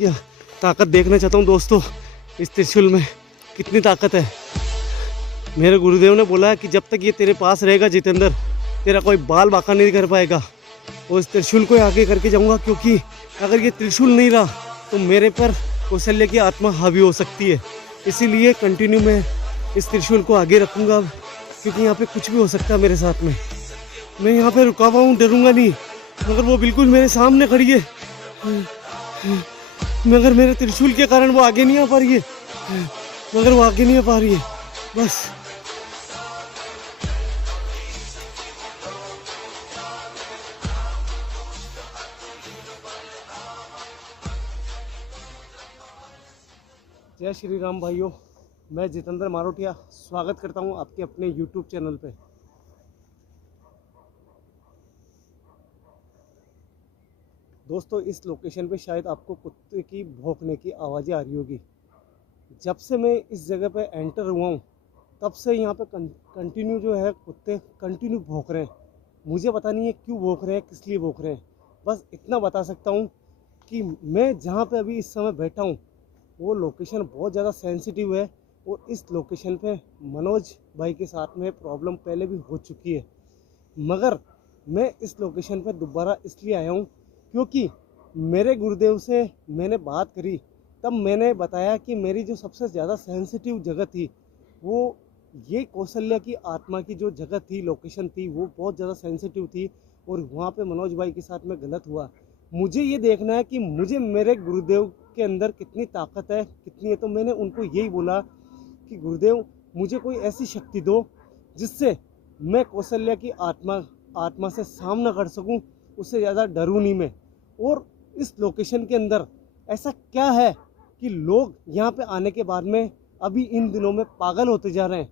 या ताकत देखना चाहता हूँ दोस्तों, इस त्रिशूल में कितनी ताकत है। मेरे गुरुदेव ने बोला है कि जब तक ये तेरे पास रहेगा जितेंद्र, तेरा कोई बाल बांका नहीं कर पाएगा। और इस त्रिशूल को आगे करके जाऊंगा, क्योंकि अगर ये त्रिशूल नहीं रहा तो मेरे पर कौशल्या की आत्मा हावी हो सकती है। इसीलिए कंटिन्यू मैं इस त्रिशूल को आगे रखूंगा अब, क्योंकि यहाँ पे कुछ भी हो सकता है मेरे साथ में। मैं यहाँ पे रुका हुआ हूँ, डरूंगा नहीं, मगर वो बिल्कुल मेरे सामने खड़ी है। मगर मेरे त्रिशूल के कारण वो आगे नहीं आ पा रही है, मगर वो आगे नहीं आ पा रही है बस। जय श्री राम भाइयों, मैं जितेंद्र मारोटिया स्वागत करता हूं आपके अपने YouTube चैनल पे। दोस्तों, इस लोकेशन पे शायद आपको कुत्ते की भौंकने की आवाज़ें आ रही होगी। जब से मैं इस जगह पे एंटर हुआ हूँ तब से यहाँ पे कंटिन्यू जो है कुत्ते कंटिन्यू भौंक रहे हैं। मुझे पता नहीं है क्यों भौंक रहे हैं, किस लिए भौंक रहे हैं। बस इतना बता सकता हूँ कि मैं जहाँ पे अभी इस समय बैठा हूँ वो लोकेशन बहुत ज़्यादा सेंसिटिव है, और इस लोकेशन पे मनोज भाई के साथ में प्रॉब्लम पहले भी हो चुकी है। मगर मैं इस लोकेशन पे दोबारा इसलिए आया हूँ क्योंकि मेरे गुरुदेव से मैंने बात करी, तब मैंने बताया कि मेरी जो सबसे ज़्यादा सेंसिटिव जगह थी वो ये कौशल्या की आत्मा की जो जगह थी, लोकेशन थी, वो बहुत ज़्यादा सेंसिटिव थी। और वहाँ पे मनोज भाई के साथ में गलत हुआ। मुझे ये देखना है कि मुझे मेरे गुरुदेव के अंदर कितनी ताकत है, कितनी है। तो मैंने उनको यही बोला कि गुरुदेव मुझे कोई ऐसी शक्ति दो जिससे मैं कौशल्या की आत्मा से सामना कर सकूं, उससे ज़्यादा डरूं नहीं मैं। और इस लोकेशन के अंदर ऐसा क्या है कि लोग यहाँ पे आने के बाद में अभी इन दिनों में पागल होते जा रहे हैं।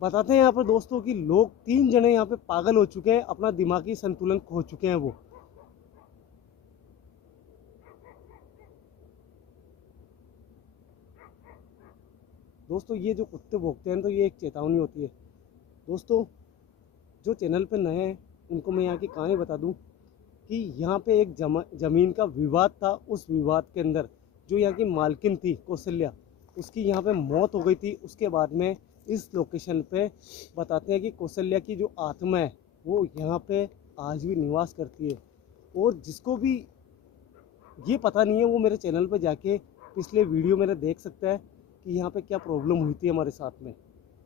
बताते हैं यहाँ पर दोस्तों कि लोग 3 जने यहाँ पे पागल हो चुके हैं, अपना दिमागी संतुलन खो चुके हैं वो। दोस्तों, ये जो कुत्ते भौंकते हैं तो ये एक चेतावनी होती है। दोस्तों, जो चैनल पे नए हैं उनको मैं यहाँ की कहानी बता दूं कि यहाँ पे एक ज़मीन का विवाद था। उस विवाद के अंदर जो यहाँ की मालकिन थी कौशल्या, उसकी यहाँ पे मौत हो गई थी। उसके बाद में इस लोकेशन पे बताते हैं कि कौशल्या की जो आत्मा है वो यहाँ पे आज भी निवास करती है। और जिसको भी ये पता नहीं है वो मेरे चैनल पे जाके पिछले वीडियो मेरे देख सकता है कि यहाँ पे क्या प्रॉब्लम हुई थी हमारे साथ में।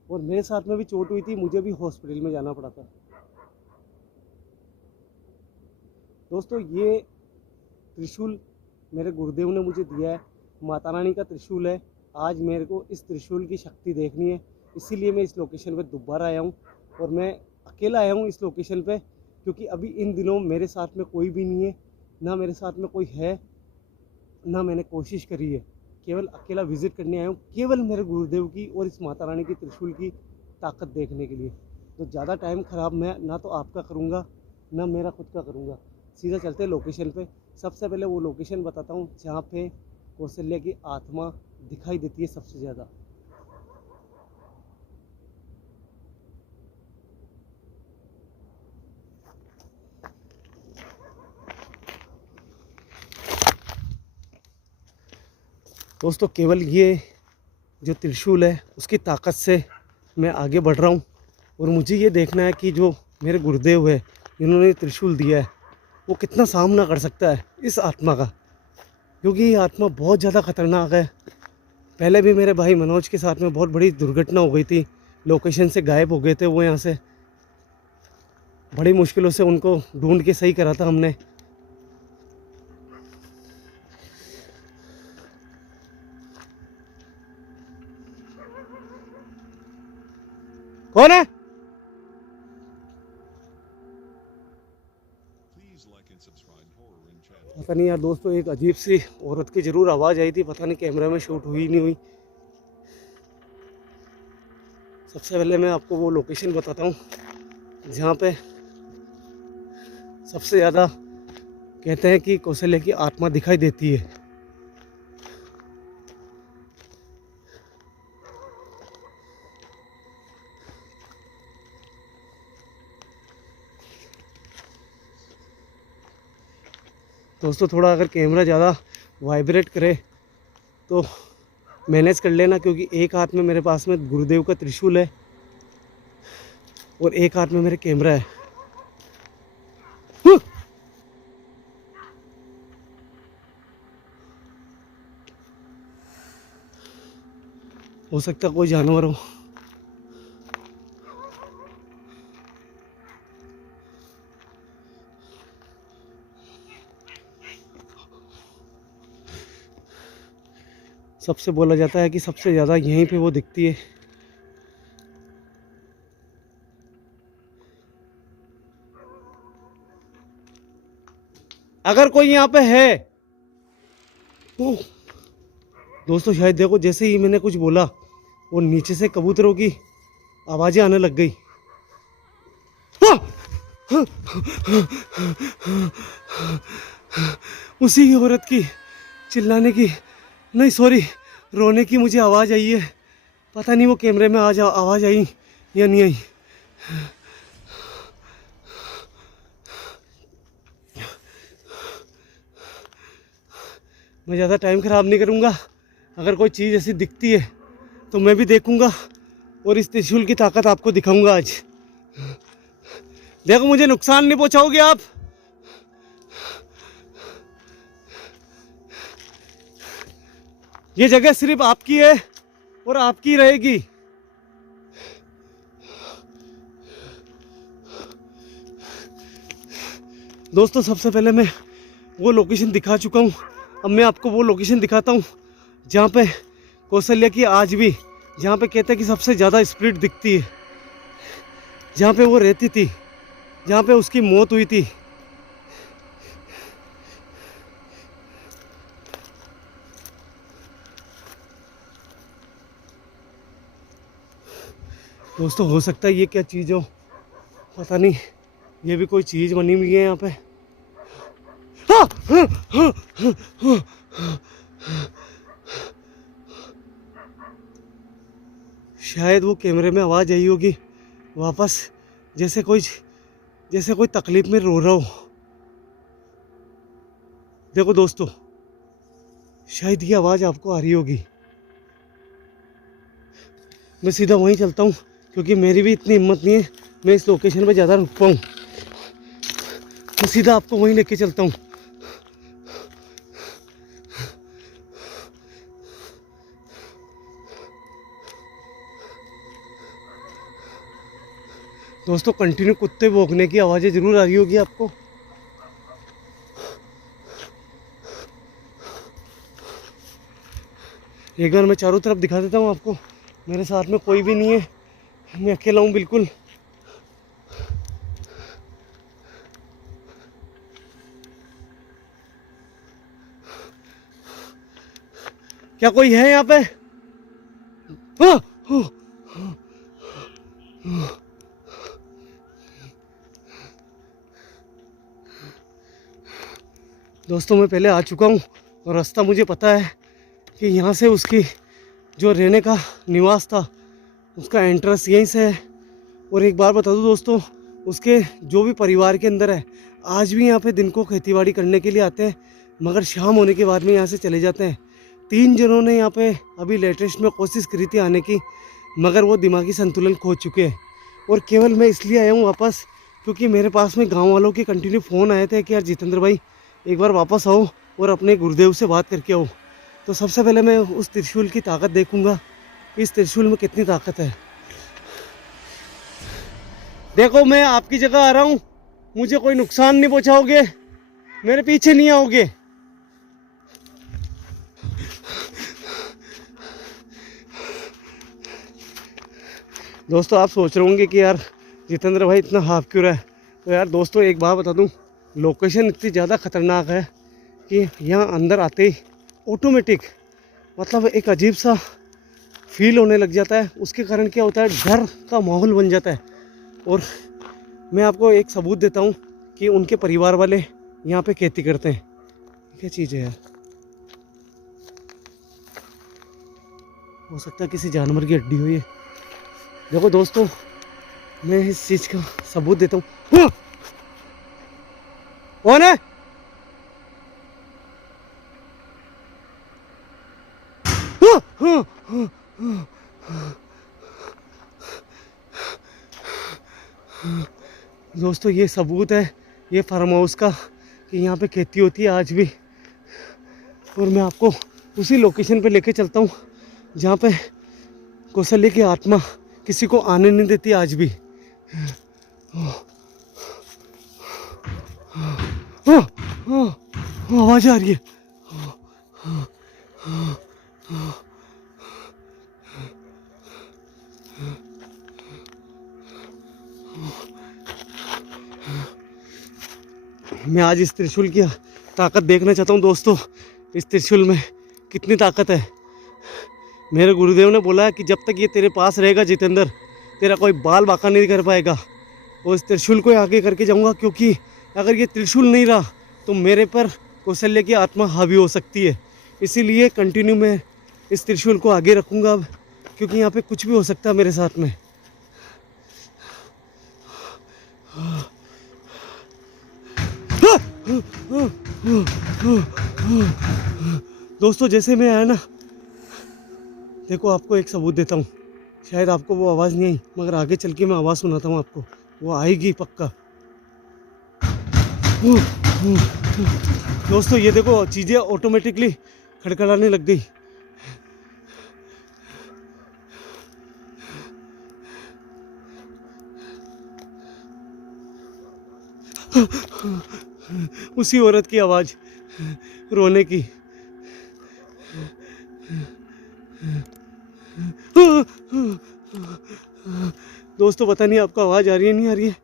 और मेरे साथ में भी चोट हुई थी, मुझे भी हॉस्पिटल में जाना पड़ा था। दोस्तों, ये त्रिशूल मेरे गुरुदेव ने मुझे दिया है, माता रानी का त्रिशूल है। आज मेरे को इस त्रिशूल की शक्ति देखनी है, इसीलिए मैं इस लोकेशन पे दोबारा आया हूँ। और मैं अकेला आया हूँ इस लोकेशन पे, क्योंकि अभी इन दिनों मेरे साथ में कोई भी नहीं है, ना मेरे साथ में कोई है, ना मैंने कोशिश करी है। केवल अकेला विजिट करने आया हूँ, केवल मेरे गुरुदेव की और इस माता रानी की त्रिशूल की ताकत देखने के लिए। तो ज़्यादा टाइम ख़राब मैं ना तो आपका करूँगा ना मेरा खुद का करूँगा। सीधा चलते हैं लोकेशन पे। सबसे पहले वो लोकेशन बताता हूँ जहाँ पे कौशल्या की आत्मा दिखाई देती है सबसे ज़्यादा। दोस्तों, केवल ये जो त्रिशूल है उसकी ताकत से मैं आगे बढ़ रहा हूँ। और मुझे ये देखना है कि जो मेरे गुरुदेव है जिन्होंने त्रिशूल दिया है वो कितना सामना कर सकता है इस आत्मा का, क्योंकि ये आत्मा बहुत ज़्यादा खतरनाक है। पहले भी मेरे भाई मनोज के साथ में बहुत बड़ी दुर्घटना हो गई थी, लोकेशन से गायब हो गए थे वो। यहाँ से बड़ी मुश्किलों से उनको ढूंढ के सही करा था हमने। कौन है? पता नहीं यार दोस्तों, एक अजीब सी औरत की ज़रूर आवाज़ आई थी, पता नहीं कैमरा में शूट हुई नहीं हुई। सबसे पहले मैं आपको वो लोकेशन बताता हूँ जहाँ पे सबसे ज़्यादा कहते हैं कि कौशल्या की आत्मा दिखाई देती है। दोस्तों थोड़ा अगर कैमरा ज़्यादा वाइब्रेट करे तो मैनेज कर लेना, क्योंकि एक हाथ में मेरे पास में गुरुदेव का त्रिशूल है और एक हाथ में मेरे कैमरा है। हो सकता कोई जानवर हो। सबसे बोला जाता है कि सबसे ज़्यादा यहीं पे वो दिखती है। अगर कोई यहाँ पे है तो दोस्तों शायद देखो, जैसे ही मैंने कुछ बोला वो नीचे से कबूतरों की आवाज़ें आने लग गई। उसी औरत की चिल्लाने की, नहीं सॉरी, रोने की मुझे आवाज़ आई है। पता नहीं वो कैमरे में आवाज़ आई या नहीं आई। मैं ज़्यादा टाइम ख़राब नहीं करूँगा। अगर कोई चीज़ ऐसी दिखती है तो मैं भी देखूँगा और इस त्रिशूल की ताकत आपको दिखाऊँगा आज। देखो मुझे नुकसान नहीं पहुँचाओगे आप। ये जगह सिर्फ आपकी है और आपकी रहेगी। दोस्तों सबसे पहले मैं वो लोकेशन दिखा चुका हूँ। अब मैं आपको वो लोकेशन दिखाता हूँ जहाँ पे कौशल्या की आज भी, जहाँ पे कहते हैं कि सबसे ज़्यादा स्पिरिट दिखती है, जहाँ पे वो रहती थी, जहाँ पे उसकी मौत हुई थी। दोस्तों हो सकता है ये क्या चीज़ हो, पता नहीं। ये भी कोई चीज़ बनी हुई है यहाँ पे। शायद वो कैमरे में आवाज़ आई होगी वापस, जैसे कोई तकलीफ में रो रहा हो। देखो दोस्तों, शायद ये आवाज़ आपको आ रही होगी। मैं सीधा वहीं चलता हूँ, क्योंकि मेरी भी इतनी हिम्मत नहीं है मैं इस लोकेशन पे ज़्यादा रुक पाऊँ। मैं सीधा आपको वहीं लेके चलता हूँ। दोस्तों कंटिन्यू कुत्ते भौंकने की आवाज़ें ज़रूर आ रही होगी आपको। एक बार मैं चारों तरफ दिखा देता हूँ आपको। मेरे साथ में कोई भी नहीं है, मैं अकेला हूँ बिल्कुल। क्या कोई है यहाँ पे? दोस्तों मैं पहले आ चुका हूँ और रास्ता मुझे पता है कि यहाँ से उसकी जो रहने का निवास था उसका एंट्रेंस यहीं से है। और एक बार बता दूँ दोस्तों, उसके जो भी परिवार के अंदर है आज भी यहाँ पे दिन को खेतीबाड़ी करने के लिए आते हैं, मगर शाम होने के बाद में यहाँ से चले जाते हैं। 3 जनों ने यहाँ पे अभी लेटेस्ट में कोशिश करी थी आने की, मगर वो दिमागी संतुलन खो चुके हैं। और केवल मैं इसलिए आया हूँ वापस क्योंकि मेरे पास में गाँव वालों के कंटिन्यू फ़ोन आए थे कि यार जितेंद्र भाई एक बार वापस आओ और अपने गुरुदेव से बात करके आओ। तो सबसे पहले मैं उस त्रिशूल की ताकत देखूंगा, इस त्रिशूल में कितनी ताकत है। देखो मैं आपकी जगह आ रहा हूँ, मुझे कोई नुकसान नहीं पहुँचाओगे, मेरे पीछे नहीं आओगे। दोस्तों आप सोच रहे होंगे कि यार जितेंद्र भाई इतना हाफ क्यों रहा है। तो यार दोस्तों एक बात बता दूँ, लोकेशन इतनी ज़्यादा ख़तरनाक है कि यहाँ अंदर आते ही ऑटोमेटिक मतलब एक अजीब सा फील होने लग जाता है। उसके कारण क्या होता है, डर का माहौल बन जाता है। और मैं आपको एक सबूत देता हूँ कि उनके परिवार वाले यहाँ पे खेती करते हैं। क्या चीज़ है यार, हो सकता है किसी जानवर की हड्डी हो ये। देखो दोस्तों मैं इस चीज़ का सबूत देता हूँ। कौन है? दोस्तों ये सबूत है ये फार्म हाउस का कि यहाँ पे खेती होती है आज भी। और मैं आपको उसी लोकेशन पे लेके चलता हूँ जहाँ पे कौशल्य की आत्मा किसी को आने नहीं देती आज भी। आवाज़ आ रही है। मैं आज इस त्रिशूल की ताकत देखना चाहता हूँ दोस्तों। इस त्रिशूल में कितनी ताकत है। मेरे गुरुदेव ने बोला है कि जब तक ये तेरे पास रहेगा जितेंद्र, तेरा कोई बाल बाका नहीं कर पाएगा। और इस त्रिशूल को आगे करके जाऊँगा, क्योंकि अगर ये त्रिशूल नहीं रहा तो मेरे पर कौशल्य की आत्मा हावी हो सकती है। इसीलिए कंटिन्यू मैं इस त्रिशूल को आगे रखूँगा अब, क्योंकि यहाँ पे कुछ भी हो सकता है मेरे साथ में। दोस्तों जैसे मैं आया ना, देखो आपको एक सबूत देता हूँ। शायद आपको वो आवाज़ नहीं आई, मगर आगे चल के मैं आवाज़ सुनाता हूँ आपको, वो आएगी पक्का। दोस्तों ये देखो चीज़ें ऑटोमेटिकली खड़खड़ाने लग गई। उसी औरत की आवाज़ रोने की। दोस्तों पता नहीं आपको आवाज़ आ रही है नहीं आ रही है।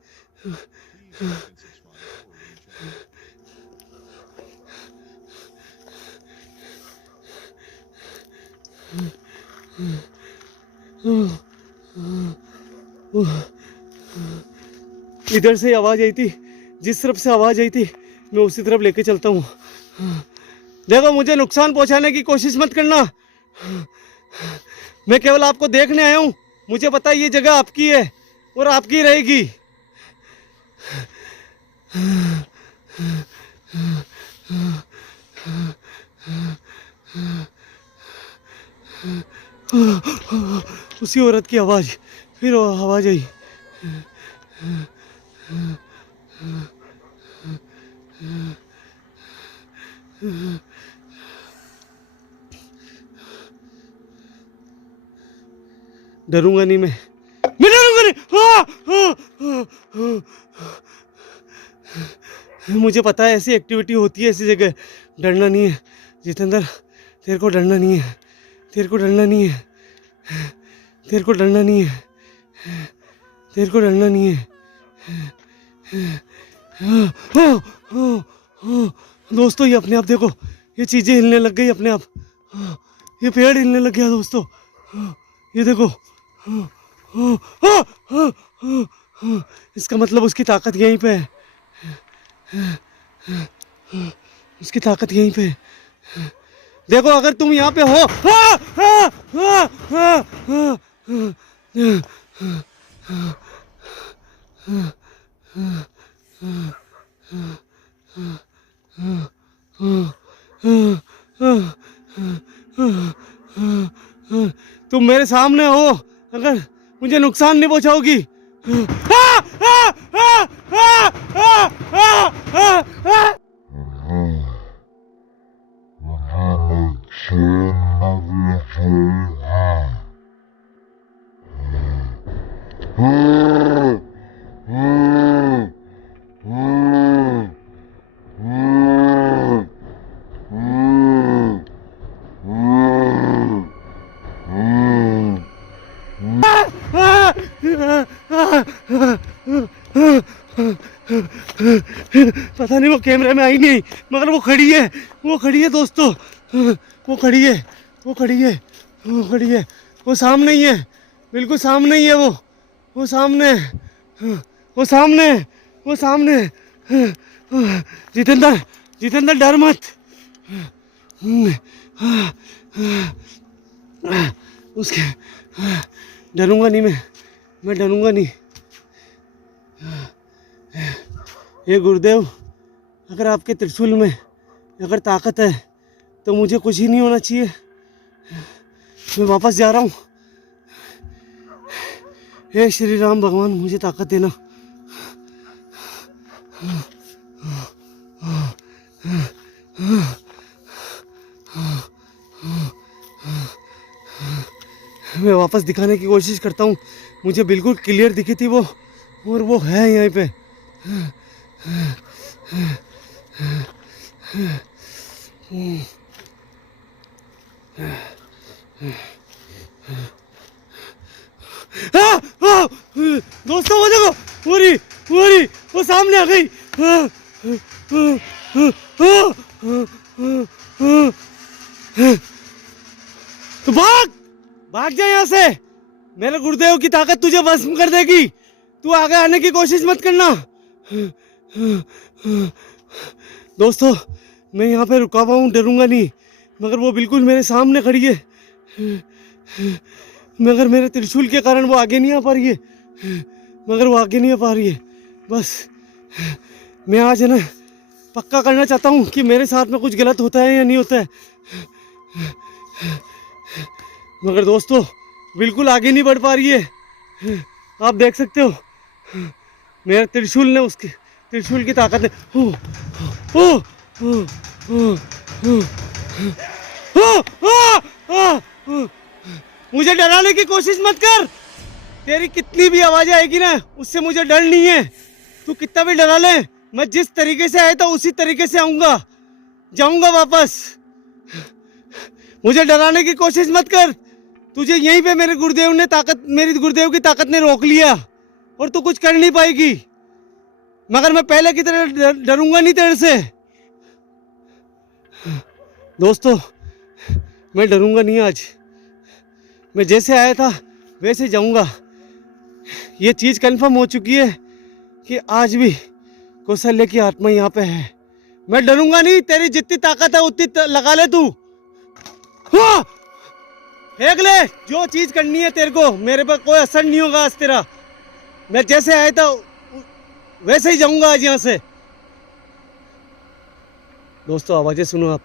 इधर से आवाज़ आई थी, जिस तरफ से आवाज़ आई थी मैं उसी तरफ लेके चलता हूँ। देखो मुझे नुकसान पहुँचाने की कोशिश मत करना, मैं केवल आपको देखने आया हूँ। मुझे पता है ये जगह आपकी है और आपकी रहेगी। उसी औरत की आवाज़, फिर आवाज़ आई। डरूंगा नहीं मैं डरूंगा नहीं। मुझे पता है ऐसी एक्टिविटी होती है ऐसी जगह। डरना नहीं है जितेंद्र, तेरे को डरना नहीं है, तेरे को डरना नहीं है, तेरे को डरना नहीं है, तेरे को डरना नहीं है। दोस्तों ये अपने आप देखो, ये चीज़ें हिलने लग गई अपने आप। ये पेड़ हिलने लग गया दोस्तों, ये देखो। इसका मतलब उसकी ताकत यहीं पे है, उसकी ताकत यहीं पे है। देखो अगर तुम यहाँ पे हो, तुम मेरे सामने हो, अगर मुझे नुकसान नहीं पहुंचाओगी। पता नहीं वो कैमरे में आई नहीं, मगर वो खड़ी है, वो खड़ी है दोस्तों, वो खड़ी है, वो खड़ी है, वो खड़ी है। वो सामने ही है, बिल्कुल सामने ही है वो सामने है, वो सामने है, वो सामने है। जितेंद्र, जितेंद्र डर मत। उसके डरूंगा नहीं मैं डरूंगा नहीं। ये गुरुदेव, अगर आपके त्रिशूल में अगर ताकत है तो मुझे कुछ ही नहीं होना चाहिए। मैं वापस जा रहा हूँ। हे श्री राम भगवान, मुझे ताकत देना। मैं वापस दिखाने की कोशिश करता हूँ। मुझे बिल्कुल क्लियर दिखी थी वो, और वो है यहीं पे। दोस्तों वो देखो, वो सामने आ गई। तो भाग भाग जा यहाँ से। मेरे गुरुदेव की ताकत तुझे भस्म कर देगी। तू आगे आने की कोशिश मत करना। दोस्तों मैं यहाँ पे रुका हुआ हूँ, डरूंगा नहीं, मगर वो बिल्कुल मेरे सामने खड़ी है। मगर मेरे त्रिशूल के कारण वो आगे नहीं आ पा रही है। बस मैं आज है ना पक्का करना चाहता हूँ कि मेरे साथ में कुछ गलत होता है या नहीं होता है। मगर दोस्तों बिल्कुल आगे नहीं बढ़ पा रही है। आप देख सकते हो मेरे त्रिशूल ने, उसके त्रिशूल की ताकत ने मुझे डराने की कोशिश मत कर। तेरी कितनी भी आवाजें आएगी ना, उससे मुझे डर नहीं है। तू कितना भी डरा ले, मैं जिस तरीके से आया था उसी तरीके से आऊंगा, जाऊंगा वापस। मुझे डराने की कोशिश मत कर। तुझे यहीं पे मेरे गुरुदेव की ताकत ने रोक लिया और तू कुछ कर नहीं पाएगी। मगर मैं पहले की तरह डरूंगा नहीं तेरे से। दोस्तों मैं डरूंगा नहीं आज। मैं जैसे आया था वैसे जाऊंगा। ये चीज कंफर्म हो चुकी है कि आज भी कौशल्य की आत्मा यहाँ पे है। मैं डरूंगा नहीं। तेरी जितनी ताकत है उतनी लगा ले तू। फेंक ले जो चीज करनी है तेरे को। मेरे पर कोई असर नहीं होगा आज तेरा। मैं जैसे आया था वैसे ही जाऊंगा आज यहाँ से। दोस्तों आवाजें सुनो आप।